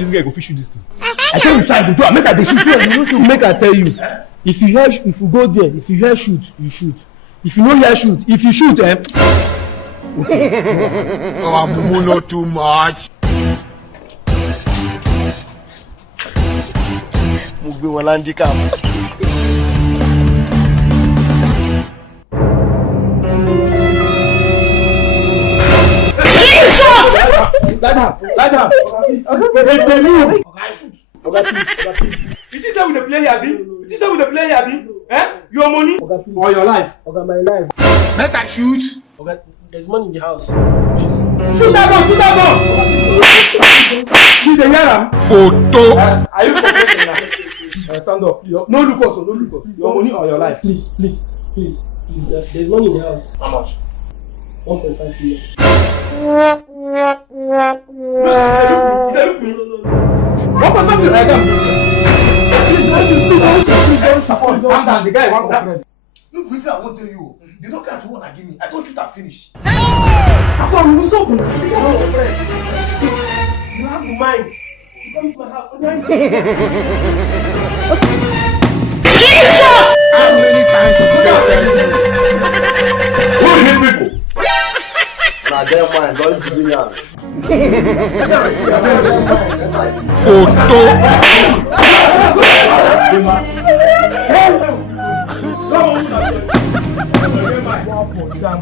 say this guy go fish you this thing. I tell you side do make I dey shoot you. Make I tell you. If you go there, if you hear shoot, you shoot. If you no hear shoot, if you shoot, Oh, I'm not too much. Mo gbé wọn landicap. Lie down. You think that with the play here, B? You think that with the play here, B? Your money or your life? Okay, my life. Make I shoot. Okay, there's money in the house. Please. Shoot that gun! Shoot the yaram. Photo. Are you complaining now? Stand up. No look us. Your money or your life? Please. There's money in the house. How much? 1.5 million. You look me. 1.5 million. Please don't support. Calm down. The guy want to friend. Look, wait, I won't tell you. The no catch one I give me. I don't shoot and finish. That's why we will stop. The guy want to friend. You have to mind. You come to my house. How many times you tell me? Who are these people? Na dem mind, don't civilian. Photo. Damn.